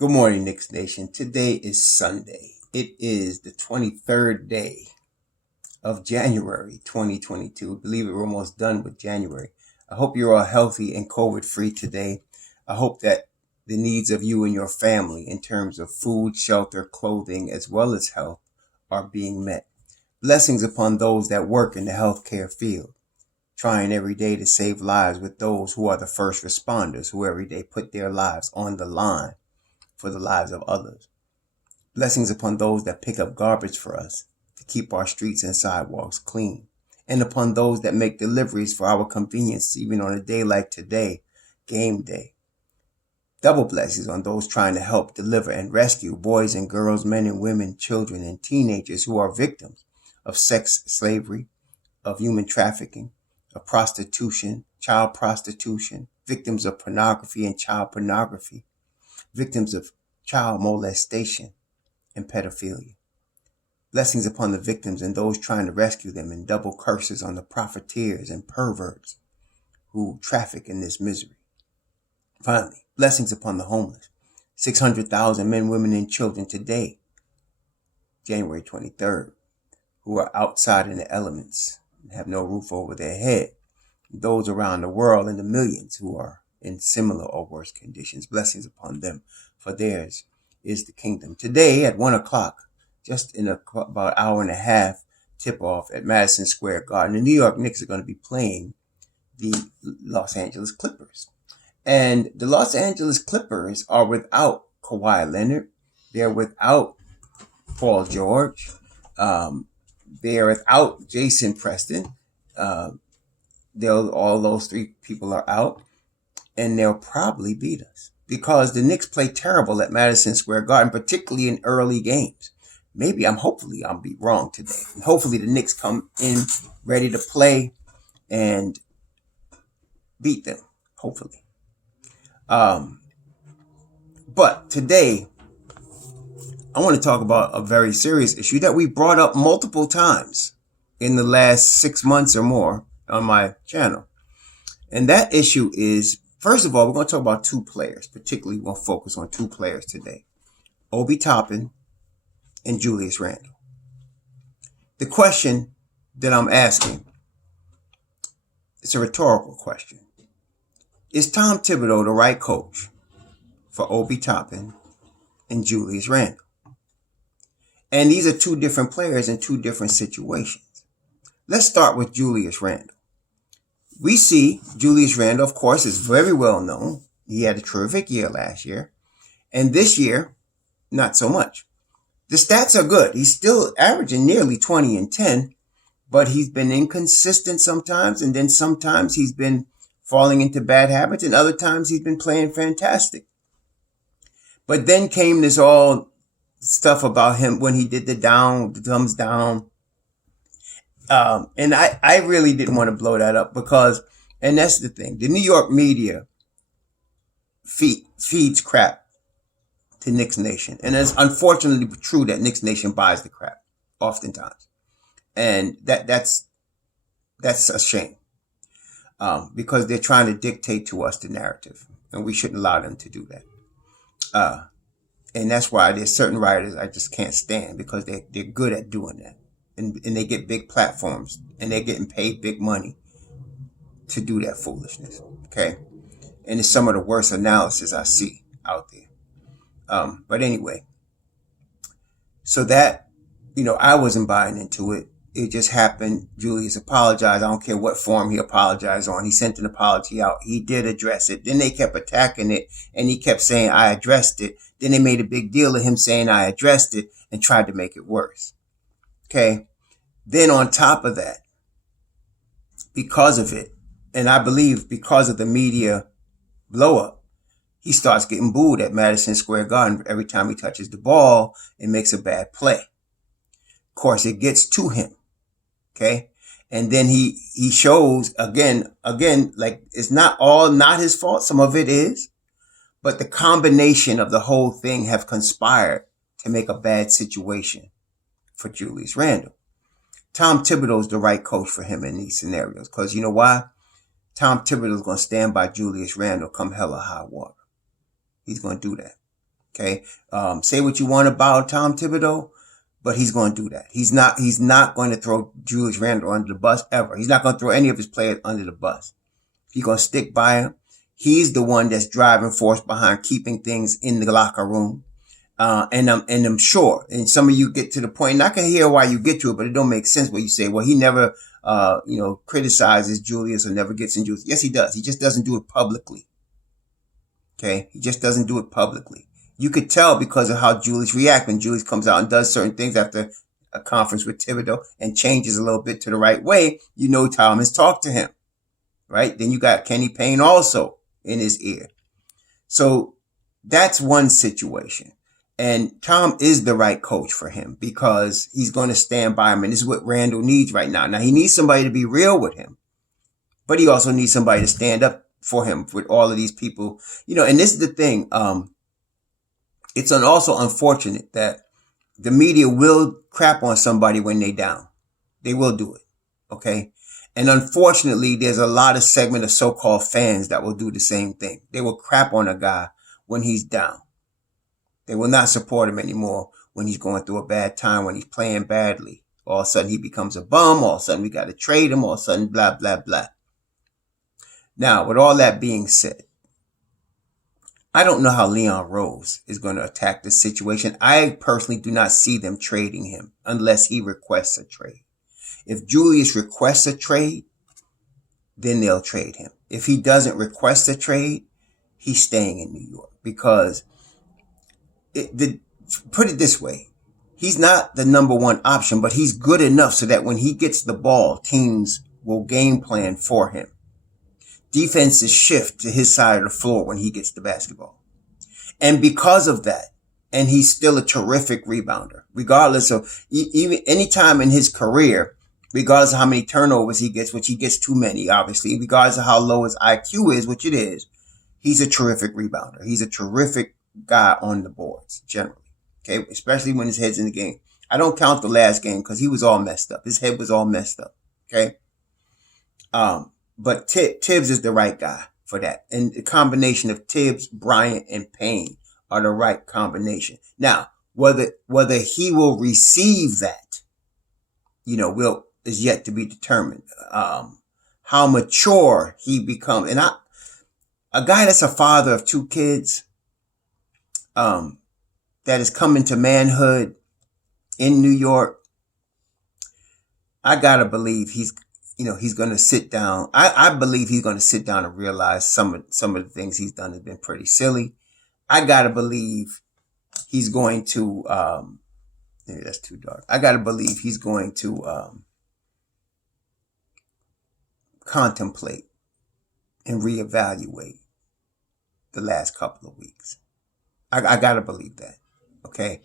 Good morning, Knicks Nation. Today is Sunday. It is the 23rd day of January 2022. I believe we're almost done with January. I hope you're all healthy and COVID-free today. I hope that the needs of you and your family in terms of food, shelter, clothing, as well as health are being met. Blessings upon those that work in the healthcare field, trying every day to save lives with those who are the first responders, who every day put their lives on the line for the lives of others. Blessings upon those that pick up garbage for us to keep our streets and sidewalks clean, and upon those that make deliveries for our convenience, even on a day like today, game day. Double blessings on those trying to help deliver and rescue boys and girls, men and women, children and teenagers who are victims of sex slavery, of human trafficking, of prostitution, child prostitution, victims of pornography and child pornography, victims of child molestation and pedophilia. Blessings upon the victims and those trying to rescue them, and double curses on the profiteers and perverts who traffic in this misery. Finally, blessings upon the homeless. 600,000 men, women, and children today, January 23rd, who are outside in the elements and have no roof over their head. Those around the world in the millions who are in similar or worse conditions. Blessings upon them, for theirs is the kingdom. Today at 1 o'clock, just in about an hour and a half, tip-off at Madison Square Garden, the New York Knicks are going to be playing the Los Angeles Clippers. And the Los Angeles Clippers are without Kawhi Leonard. They're without Paul George. They're without Jason Preston. All those three people are out. And they'll probably beat us because the Knicks play terrible at Madison Square Garden, particularly in early games. Hopefully I'll be wrong today. And hopefully the Knicks come in ready to play and beat them. Hopefully. But today I want to talk about a very serious issue that we brought up multiple times in the last 6 months or more on my channel. And that issue is, first of all, we're going to talk about two players. Particularly, we're going to focus on two players today. Obi Toppin and Julius Randle. The question that I'm asking, it's a rhetorical question. Is Tom Thibodeau the right coach for Obi Toppin and Julius Randle? And these are two different players in two different situations. Let's start with Julius Randle. We see Julius Randle, of course, is very well known. He had a terrific year last year. And this year, not so much. The stats are good. He's still averaging nearly 20 and 10, but he's been inconsistent sometimes. And then sometimes he's been falling into bad habits. And other times he's been playing fantastic. But then came this all stuff about him when he did the thumbs down. And I really didn't want to blow that up because, and that's the thing, the New York media feeds crap to Knicks Nation. And it's unfortunately true that Knicks Nation buys the crap oftentimes. And that's a shame. Because they're trying to dictate to us the narrative, and we shouldn't allow them to do that. And that's why there's certain writers I just can't stand, because they're good at doing that. And they get big platforms, and they're getting paid big money to do that foolishness. Okay. And it's some of the worst analysis I see out there. But anyway, so that, I wasn't buying into it. It just happened. Julius apologized. I don't care what form he apologized on. He sent an apology out. He did address it. Then they kept attacking it, and he kept saying, I addressed it. Then they made a big deal of him saying I addressed it and tried to make it worse. Okay. Then on top of that, because of it, and I believe because of the media blow up, he starts getting booed at Madison Square Garden every time he touches the ball and makes a bad play. Of course, it gets to him. Okay. And then he shows again, like it's not his fault. Some of it is, but the combination of the whole thing have conspired to make a bad situation for Julius Randle. Tom Thibodeau is the right coach for him in these scenarios. Because you know why? Tom Thibodeau is going to stand by Julius Randle come hell or high water. He's going to do that. Okay. Say what you want about Tom Thibodeau, but he's going to do that. He's not going to throw Julius Randle under the bus ever. He's not going to throw any of his players under the bus. He's going to stick by him. He's the one that's driving force behind keeping things in the locker room. And I'm sure, and some of you get to the point, and I can hear why you get to it, but it don't make sense what you say. Well, he never, criticizes Julius or never gets in Julius. Yes, he does. He just doesn't do it publicly. Okay. He just doesn't do it publicly. You could tell because of how Julius reacts when Julius comes out and does certain things after a conference with Thibodeau and changes a little bit to the right way. You know, Tom has talked to him, right? Then you got Kenny Payne also in his ear. So that's one situation. And Tom is the right coach for him because he's going to stand by him. And this is what Randle needs right now. Now, he needs somebody to be real with him, but he also needs somebody to stand up for him with all of these people, and this is the thing. It's also unfortunate that the media will crap on somebody when they down. They will do it. Okay. And unfortunately, there's a lot of segment of so-called fans that will do the same thing. They will crap on a guy when he's down. They will not support him anymore when he's going through a bad time, when he's playing badly. All of a sudden he becomes a bum. All of a sudden we got to trade him. All of a sudden blah, blah, blah. Now, with all that being said, I don't know how Leon Rose is going to attack this situation. I personally do not see them trading him unless he requests a trade. If Julius requests a trade, then they'll trade him. If he doesn't request a trade, he's staying in New York because put it this way. He's not the number one option, but he's good enough so that when he gets the ball, teams will game plan for him. Defenses shift to his side of the floor when he gets the basketball. And because of that, and he's still a terrific rebounder, regardless of even any time in his career, regardless of how many turnovers he gets, which he gets too many, obviously, regardless of how low his IQ is, which it is, he's a terrific rebounder. He's a terrific guy on the boards, generally. Okay, especially when his head's in the game. I don't count the last game because he was all messed up. His head was all messed up. Okay. But Thibs is the right guy for that. And the combination of Thibs, Bryant, and Payne are the right combination. Now, whether he will receive that, is yet to be determined. How mature he becomes. And a guy that's a father of 2 kids, that is coming to manhood in New York, I gotta believe he's going to sit down. I believe he's going to sit down and realize some of the things he's done has been pretty silly. I got to believe he's going to, maybe that's too dark. I got to believe he's going to, contemplate and reevaluate the last couple of weeks. I got to believe that. Okay.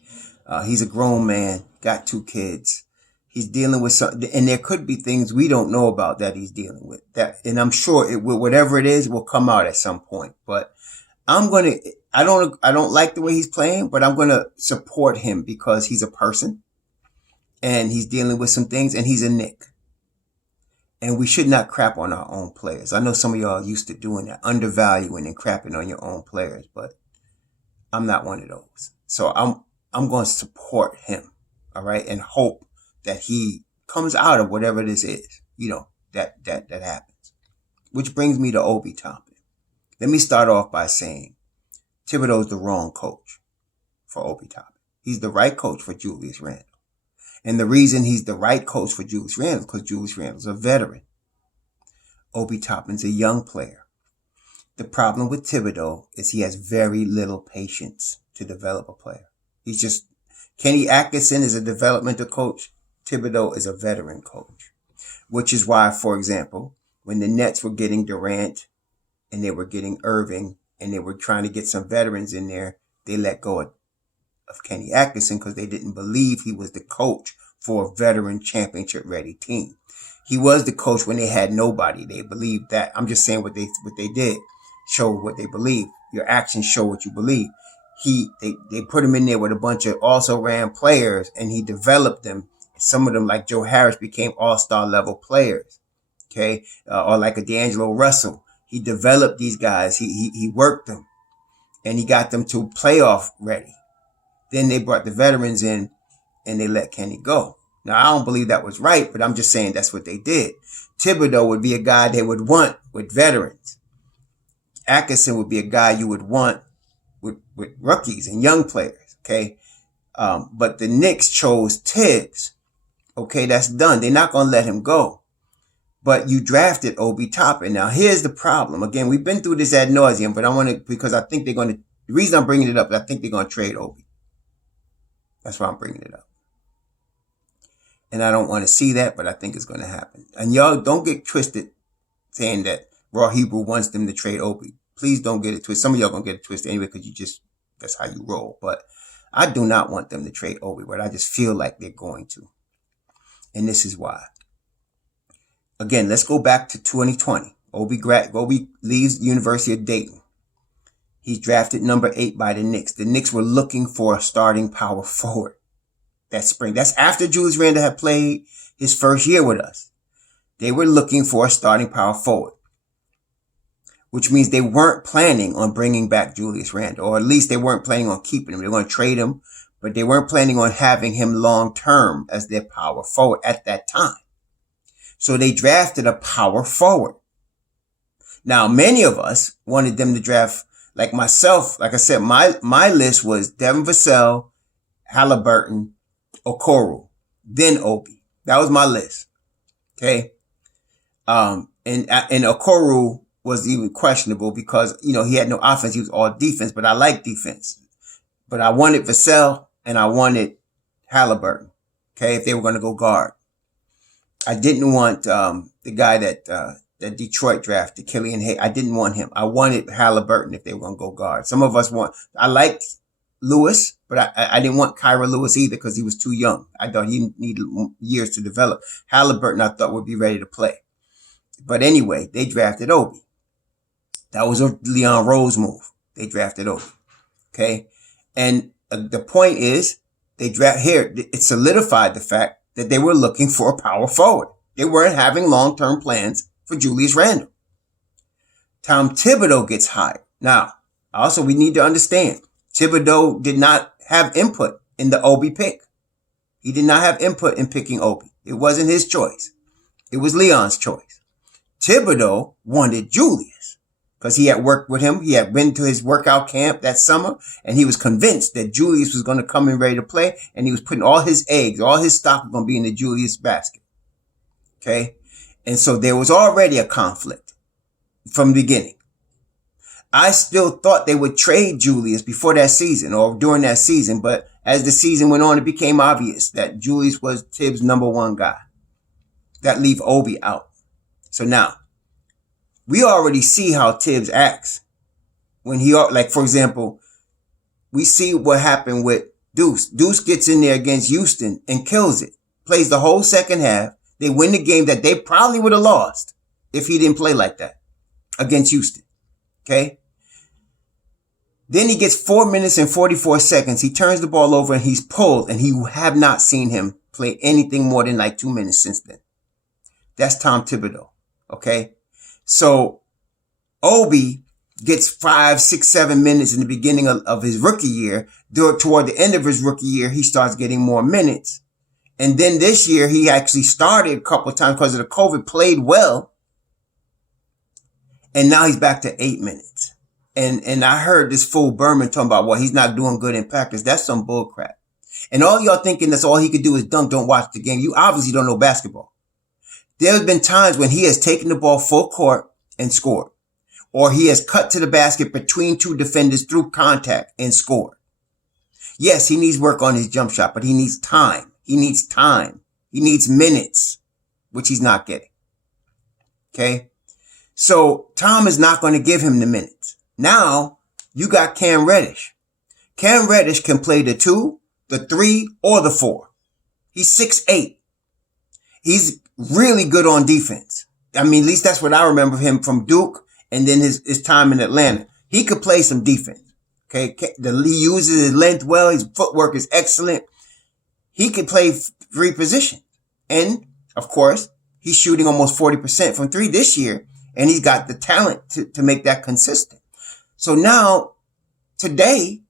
He's a grown man, got 2 kids. He's dealing with something, and there could be things we don't know about that he's dealing with. And I'm sure it will, whatever it is, will come out at some point. But I don't like the way he's playing, but I'm going to support him because he's a person and he's dealing with some things and he's a Knick. And we should not crap on our own players. I know some of y'all are used to doing that, undervaluing and crapping on your own players, but I'm not one of those. So I'm going to support him. All right. And hope that he comes out of whatever this is, that happens. Which brings me to Obi Toppin. Let me start off by saying Thibodeau's the wrong coach for Obi Toppin. He's the right coach for Julius Randle. And the reason he's the right coach for Julius Randle is because Julius Randle's a veteran. Obi Toppin's a young player. The problem with Thibodeau is he has very little patience to develop a player. Kenny Atkinson is a developmental coach. Thibodeau is a veteran coach, which is why, for example, when the Nets were getting Durant and they were getting Irving and they were trying to get some veterans in there, they let go of Kenny Atkinson because they didn't believe he was the coach for a veteran championship ready team. He was the coach when they had nobody. They believed that. I'm just saying what they did showed what they believe. Your actions show what you believe. They put him in there with a bunch of also ran players and he developed them. Some of them, like Joe Harris, became all-star level players. Okay. Or like a D'Angelo Russell. He developed these guys. He worked them. and he got them to playoff ready. Then they brought the veterans in and they let Kenny go. Now, I don't believe that was right, but I'm just saying that's what they did. Thibodeau would be a guy they would want with veterans. Atkinson would be a guy you would want with rookies and young players, okay? But the Knicks chose Thibs. Okay, that's done. They're not going to let him go. But you drafted Obi Toppin. Now, here's the problem. Again, we've been through this ad nauseum, but I want to, because I think they're going to, the reason I'm bringing it up is I think they're going to trade Obi. That's why I'm bringing it up. And I don't want to see that, but I think it's going to happen. And y'all don't get twisted saying that Raw Hebrew wants them to trade Obi. Please don't get it twisted. Some of y'all going to get it twisted anyway because that's how you roll. But I do not want them to trade Obi, but I just feel like they're going to. And this is why. Again, let's go back to 2020. Obi leaves University of Dayton. He's drafted number 8 by the Knicks. The Knicks were looking for a starting power forward that spring. That's after Julius Randle had played his first year with us. They were looking for a starting power forward, which means they weren't planning on bringing back Julius Randle, or at least they weren't planning on keeping him. They were going to trade him, but they weren't planning on having him long term as their power forward at that time. So they drafted a power forward. Now, many of us wanted them to draft, like myself, like I said, my list was Devin Vassell, Halliburton, Okoro, then Obi. That was my list. Okay. And Okoro was even questionable because, he had no offense. He was all defense, but I like defense. But I wanted Vassell and I wanted Halliburton. Okay. If they were going to go guard. I didn't want, the guy that Detroit drafted, Killian Hayes. I didn't want him. I wanted Halliburton if they were going to go guard. Some of us I liked Lewis, but I didn't want Kyra Lewis either because he was too young. I thought he needed years to develop. Halliburton, I thought, would be ready to play. But anyway, they drafted Obi. That was a Leon Rose move. They drafted Obi. Okay. And the point is, it solidified the fact that they were looking for a power forward. They weren't having long-term plans for Julius Randle. Tom Thibodeau gets hired. Now, also we need to understand, Thibodeau did not have input in the Obi pick. He did not have input in picking Obi. It wasn't his choice. It was Leon's choice. Thibodeau wanted Julius because he had worked with him. He had been to his workout camp that summer, and he was convinced that Julius was going to come in ready to play, and he was putting all his eggs, all his stock was going to be in the Julius basket. Okay? And so there was already a conflict from the beginning. I still thought they would trade Julius before that season or during that season, but as the season went on, it became obvious that Julius was Thibs' number 1 guy. That leave Obi out. So now, we already see how Thibs acts. When for example, we see what happened with Deuce. Deuce gets in there against Houston and kills it. Plays the whole second half. They win the game that they probably would have lost if he didn't play like that against Houston. Okay? Then he gets 4 minutes and 44 seconds. He turns the ball over and he's pulled, and you have not seen him play anything more than like 2 minutes since then. That's Tom Thibodeau. Okay? So Obi gets 5, 6, 7 minutes in the beginning of his rookie year. Toward the end of his rookie year, he starts getting more minutes. And then this year, he actually started a couple of times because of the COVID, played well. And now he's back to 8 minutes. And I heard this fool Berman talking about, well, he's not doing good in practice. That's some bull crap. And all y'all thinking that's all he could do is dunk, don't watch the game. You obviously don't know basketball. There have been times when he has taken the ball full court and scored. Or he has cut to the basket between 2 defenders through contact and scored. Yes, he needs work on his jump shot, but he needs time. He needs time. He needs minutes, which he's not getting. Okay? So Tom is not going to give him the minutes. Now, you got Cam Reddish. Cam Reddish can play the 2, the 3, or the 4. He's 6'8". He's really good on defense. I mean, at least that's what I remember him from Duke and then his time in Atlanta. He could play some defense. Okay. He uses his length well. His footwork is excellent. He could play 3 positions. And of course, he's shooting almost 40% from 3 this year. And he's got the talent to make that consistent. So now today,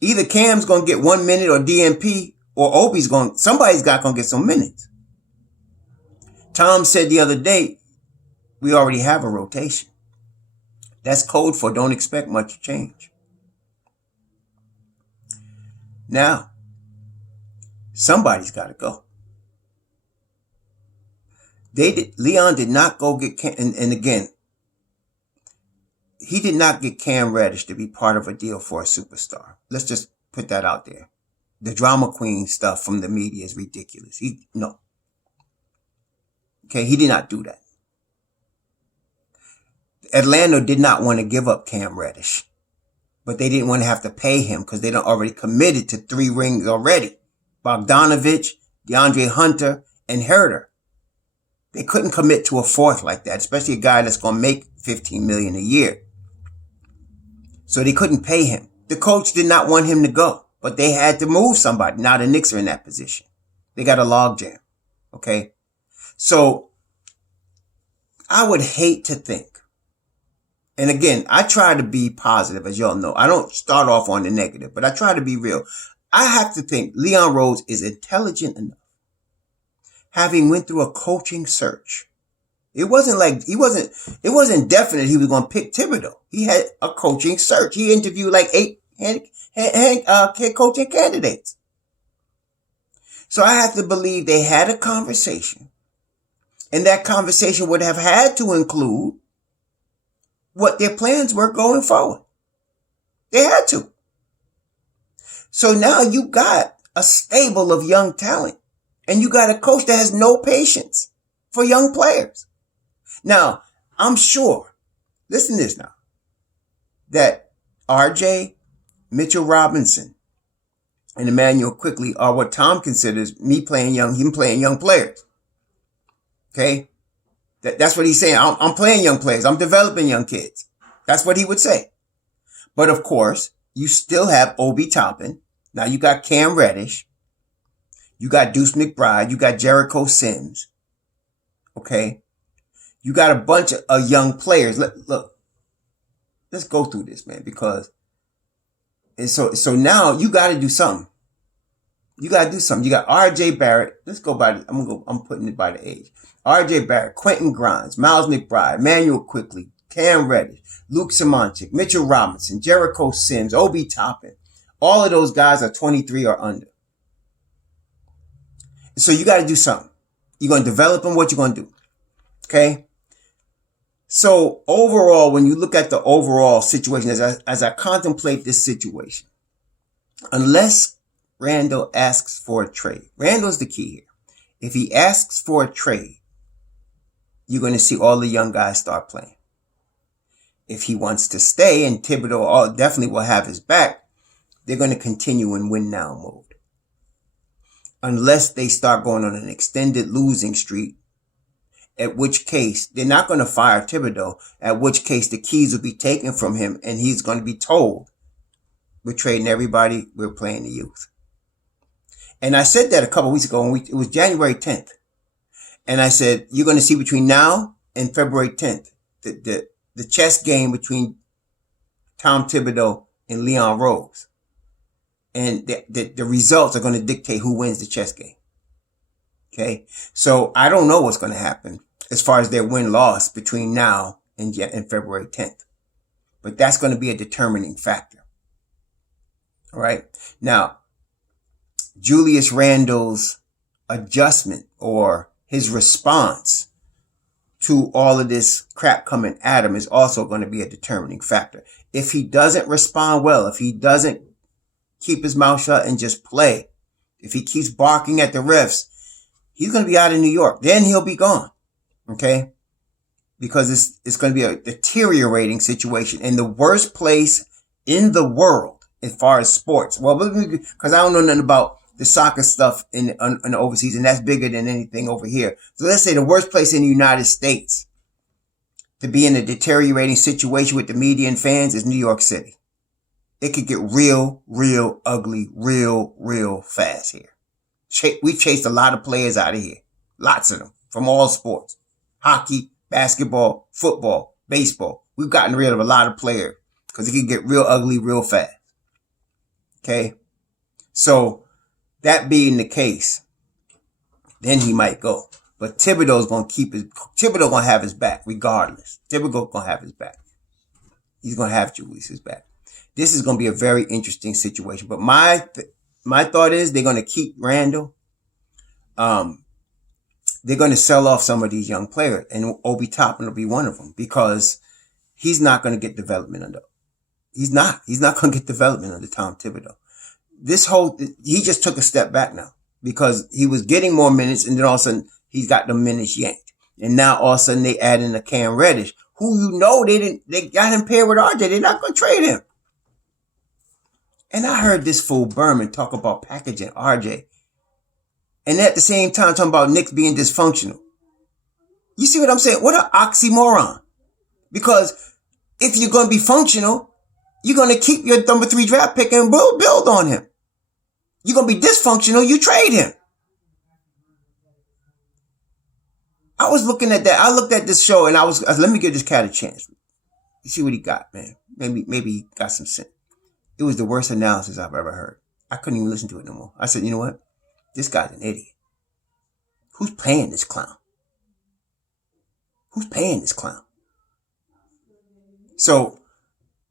either Cam's going to get 1 minute or DMP or somebody's going to get some minutes. Tom said the other day, we already have a rotation. That's code for don't expect much change. Now, somebody's got to go. Leon did not go get Cam, and again, he did not get Cam Reddish to be part of a deal for a superstar. Let's just put that out there. The drama queen stuff from the media is ridiculous. No. Okay, he did not do that. Atlanta did not want to give up Cam Reddish, but they didn't want to have to pay him because they done already committed to 3 rings already. Bogdanovich, DeAndre Hunter, and Herter. They couldn't commit to a 4th like that, especially a guy that's going to make $15 million a year. So they couldn't pay him. The coach did not want him to go, but they had to move somebody. Now the Knicks are in that position. They got a logjam. Okay. So I would hate to think, and again, I try to be positive, as y'all know. I don't start off on the negative, but I try to be real. I have to think Leon Rose is intelligent enough, having went through a coaching search. It wasn't definite he was going to pick Thibodeau. He had a coaching search. He interviewed like 8 head coaching candidates. So I have to believe they had a conversation, and that conversation would have had to include what their plans were going forward. They had to. So now you got a stable of young talent, and you got a coach that has no patience for young players. Now, I'm sure, listen to this now, that RJ, Mitchell Robinson, and Emmanuel Quickley are what Tom considers him playing young players. Okay? That's what he's saying. I'm playing young players. I'm developing young kids. That's what he would say. But of course, you still have Obi Toppin. Now you got Cam Reddish. You got Deuce McBride. You got Jericho Sims. Okay? You got a bunch of young players. Look, let's go through this, man, because so now you got to do something. You got to do something. You got RJ Barrett. Let's go by I'm putting it by the age. RJ Barrett, Quentin Grimes, Miles McBride, Emmanuel Quickley, Cam Reddish, Luke Simoncic, Mitchell Robinson, Jericho Sims, Obi Toppin. All of those guys are 23 or under. So you got to do something. You're going to develop them. What you're going to do. Okay. So overall, when you look at the overall situation, as I contemplate this situation, unless Randall asks for a trade, Randall's the key here. If he asks for a trade, you're going to see all the young guys start playing. If he wants to stay, and Thibodeau definitely will have his back, they're going to continue in win now mode. Unless they start going on an extended losing streak, at which case they're not going to fire Thibodeau, at which case the keys will be taken from him and he's going to be told, we're trading everybody, we're playing the youth. And I said that a couple of weeks ago, it was January 10th. And I said, you're going to see between now and February 10th, the chess game between Tom Thibodeau and Leon Rose. And the results are going to dictate who wins the chess game. Okay. So I don't know what's going to happen as far as their win-loss between now and February 10th. But that's going to be a determining factor. All right. Now, Julius Randle's adjustment or his response to all of this crap coming at him is also going to be a determining factor. If he doesn't respond well, if he doesn't keep his mouth shut and just play, if he keeps barking at the refs, he's going to be out of New York. Then he'll be gone. Okay? Because it's going to be a deteriorating situation in the worst place in the world as far as sports. Well, because I don't know nothing about the soccer stuff in the overseas, and that's bigger than anything over here. So let's say the worst place in the United States to be in a deteriorating situation with the media and fans is New York City. It could get real, real ugly, real fast here. We've chased a lot of players out of here. Lots of them from all sports. Hockey, basketball, football, baseball. We've gotten rid of a lot of players because it can get real ugly real fast. Okay? So, that being the case, then he might go. But Thibodeau's going to Thibodeau going to have his back regardless. Thibodeau going to have his back. He's going to have Julius's back. This is going to be a very interesting situation. But my thought is they're going to keep Randall. They're going to sell off some of these young players, and Obi Toppin will be one of them, because he's not going to get development under. He's not going to get development under Tom Thibodeau. He just took a step back now, because he was getting more minutes, and then all of a sudden he's got the minutes yanked, and now all of a sudden they add in a Cam Reddish, who they got him paired with RJ. They're not going to trade him. And I heard this fool Berman talk about packaging RJ. And at the same time talking about Knicks being dysfunctional. You see what I'm saying? What an oxymoron. Because if you're going to be functional, you're going to keep your number 3 draft pick and build on him. You're going to be dysfunctional, you trade him. I was looking at that. I looked at this show and I was let me give this cat a chance. You see what he got, man. Maybe he got some sense. It was the worst analysis I've ever heard. I couldn't even listen to it no more. I said, you know what? This guy's an idiot. Who's paying this clown? Who's paying this clown? So,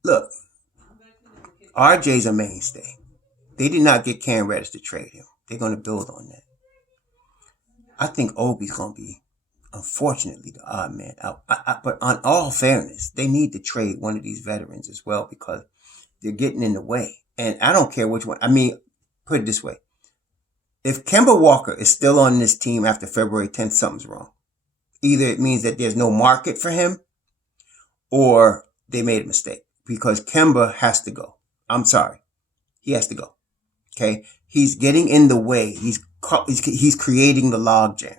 look, RJ's a mainstay. They did not get Cam Reddish to trade him. They're going to build on that. I think Obi's going to be, unfortunately, the odd man out. But on all fairness, they need to trade one of these veterans as well, because they're getting in the way. And I don't care which one. I mean, put it this way. If Kemba Walker is still on this team after February 10th, something's wrong. Either it means that there's no market for him, or they made a mistake, because Kemba has to go. I'm sorry. He has to go. Okay? He's getting in the way. He's creating the logjam.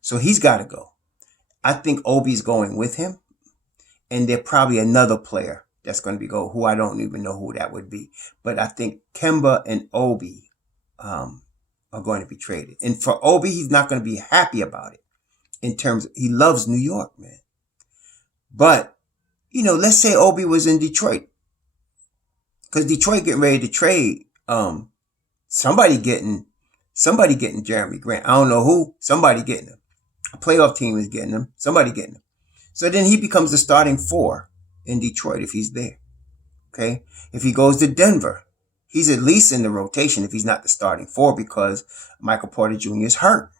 So he's got to go. I think Obi's going with him, and there's probably another player that's going to go, who I don't even know who that would be. But I think Kemba and Obi are going to be traded. And for Obi, he's not going to be happy about it. In terms of, he loves New York, man. But, let's say Obi was in Detroit. Because Detroit getting ready to trade somebody getting Jeremy Grant. I don't know who. Somebody getting him. A playoff team is getting him. Somebody getting him. So then he becomes the starting 4 in Detroit if he's there. Okay? If he goes to Denver, he's at least in the rotation if he's not the starting 4, because Michael Porter Jr. is hurt.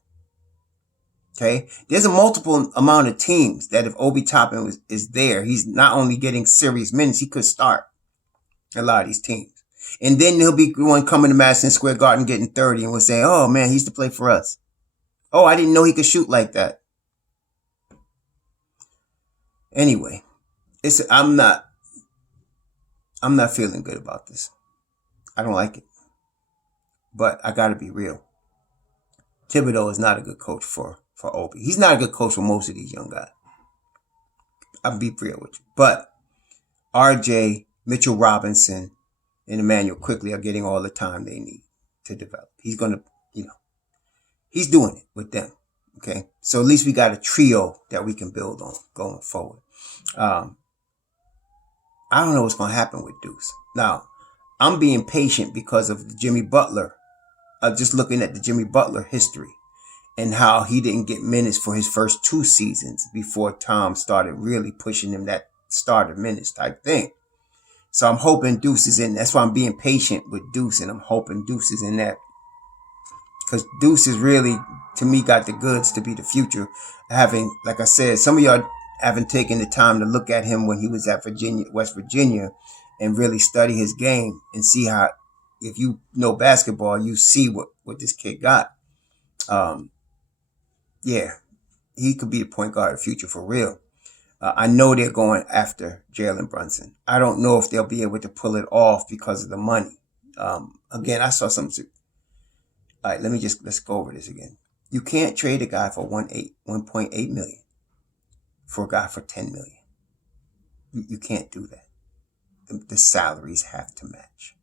Okay? There's a multiple amount of teams that if Obi Toppin is there, he's not only getting serious minutes, he could start a lot of these teams. And then he'll be one coming to Madison Square Garden getting 30 and we'll say, oh man, he used to play for us. Oh, I didn't know he could shoot like that. Anyway, I'm not feeling good about this. I don't like it. But I got to be real. Thibodeau is not a good coach for Obi. He's not a good coach for most of these young guys. I'll be real with you. But RJ, Mitchell Robinson, and Emmanuel Quickly are getting all the time they need to develop. He's going to, he's doing it with them. Okay. So at least we got a trio that we can build on going forward. I don't know what's going to happen with Deuce. Now, I'm being patient because of Jimmy Butler. Just looking at the Jimmy Butler history and how he didn't get minutes for his first 2 seasons before Tom started really pushing him that starter minutes type thing. So I'm hoping Deuce is in. That's why I'm being patient with Deuce, and I'm hoping Deuce is in that. Because Deuce is really, to me, got the goods to be the future. Having, like I said, some of y'all haven't taken the time to look at him when he was at West Virginia, and really study his game and see how, if you know basketball, you see what this kid got. Yeah, he could be the point guard of the future for real. I know they're going after Jalen Brunson. I don't know if they'll be able to pull it off because of the money. Again, I saw something. All right, let's go over this again. You can't trade a guy for 1.8 million for a guy for 10 million. You can't do that. The salaries have to match.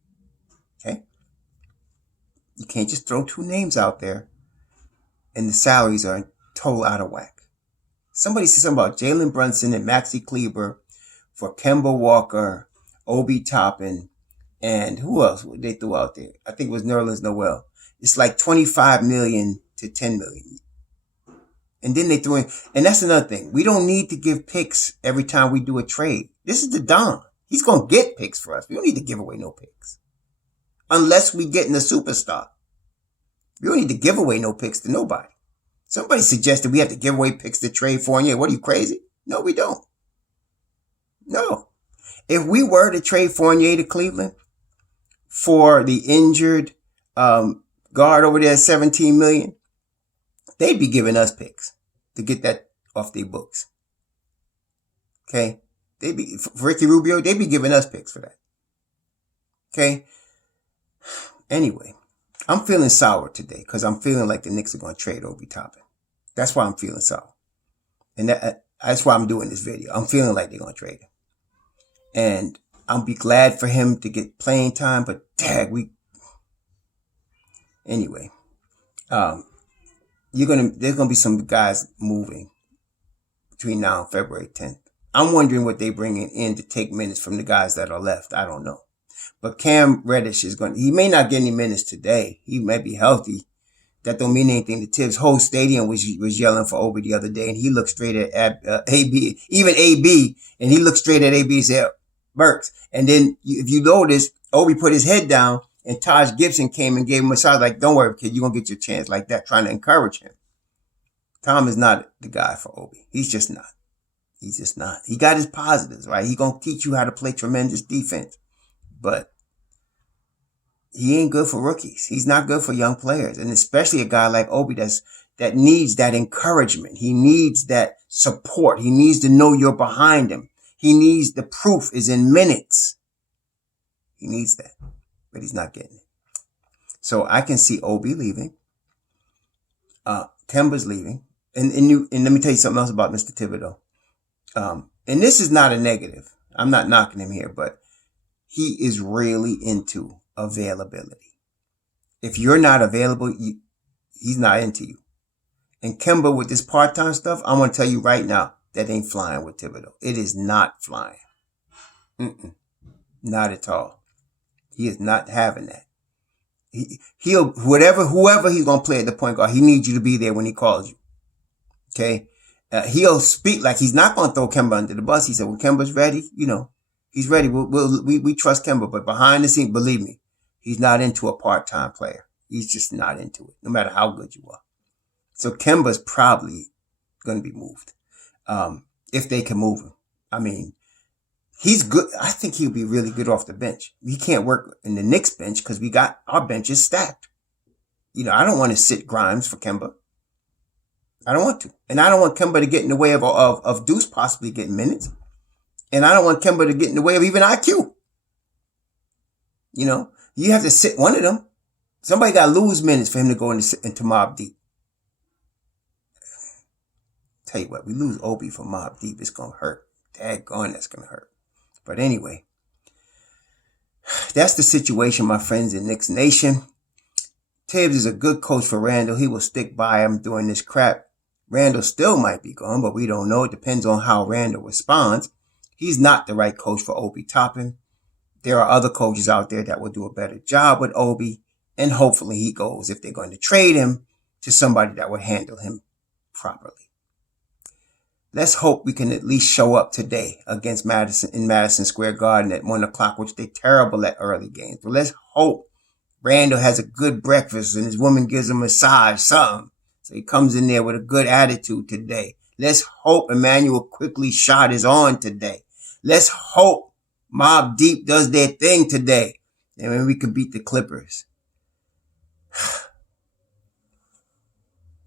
Okay? You can't just throw 2 names out there and the salaries are total out of whack. Somebody said something about Jalen Brunson and Maxi Kleber for Kemba Walker, Obi Toppin, and who else they threw out there? I think it was Nerlens Noel. It's like 25 million to 10 million. And then they threw in, and that's another thing. We don't need to give picks every time we do a trade. This is the Don. He's going to get picks for us. We don't need to give away no picks. Unless we get in a superstar. We don't need to give away no picks to nobody. Somebody suggested we have to give away picks to trade Fournier. What, are you crazy? No, we don't. No. If we were to trade Fournier to Cleveland for the injured guard over there at 17 million, they'd be giving us picks to get that off their books. Okay? For Ricky Rubio, they'd be giving us picks for that. Okay? Anyway, I'm feeling sour today because I'm feeling like the Knicks are going to trade Obi Toppin. That's why I'm feeling sour. And that's why I'm doing this video. I'm feeling like they're going to trade him. And I'll be glad for him to get playing time, but anyway, there's going to be some guys moving between now and February 10th. I'm wondering what they're bringing in to take minutes from the guys that are left. I don't know. But Cam Reddish he may not get any minutes today. He may be healthy. That don't mean anything. The Thibs whole stadium was yelling for Obi the other day, and he looked straight at AB, even AB, and he looked straight at AB and said, Burks. And then if you notice, Obi put his head down, and Taj Gibson came and gave him a shot like, don't worry, kid, you're going to get your chance, like that, trying to encourage him. Tom is not the guy for Obi. He's just not. He's just not. He got his positives, right? He's going to teach you how to play tremendous defense. But he ain't good for rookies. He's not good for young players. And especially a guy like Obi that needs that encouragement. He needs that support. He needs to know you're behind him. He needs the proof is in minutes. He needs that. But he's not getting it. So I can see Obi leaving. Kemba's leaving. And let me tell you something else about Mr. Thibodeau. And this is not a negative. I'm not knocking him here, but he is really into availability. If you're not available, he's not into you. And Kemba with this part-time stuff, I'm going to tell you right now, that ain't flying with Thibodeau. It is not flying. Not at all. He is not having that. Whoever he's going to play at the point guard, he needs you to be there when he calls you. Okay? He'll speak like he's not going to throw Kemba under the bus. He said, when Kemba's ready, he's ready. We trust Kemba, but behind the scenes, believe me, he's not into a part-time player. He's just not into it, no matter how good you are. So Kemba's probably going to be moved, if they can move him. I mean, he's good. I think he'll be really good off the bench. He can't work in the Knicks bench because our bench is stacked. I don't want to sit Grimes for Kemba. I don't want to. And I don't want Kemba to get in the way of Deuce possibly getting minutes. And I don't want Kemba to get in the way of even IQ. You have to sit one of them. Somebody got to lose minutes for him to go into Mobb Deep. Tell you what, we lose Obi for Mobb Deep, it's going to hurt. Daggone, that's going to hurt. But anyway, that's the situation, my friends in Knicks Nation. Thibs is a good coach for Randall. He will stick by him doing this crap. Randall still might be gone, but we don't know. It depends on how Randall responds. He's not the right coach for Obi Toppin. There are other coaches out there that will do a better job with Obi, and hopefully he goes, if they're going to trade him, to somebody that would handle him properly. Let's hope we can at least show up today against Madison Square Garden at 1 o'clock, which they're terrible at early games. But let's hope Randall has a good breakfast and his woman gives him a massage, something. So he comes in there with a good attitude today. Let's hope Emmanuel Quickly shot is on today. Let's hope Mobb Deep does their thing today. And then we could beat the Clippers.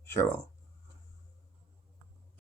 Sure.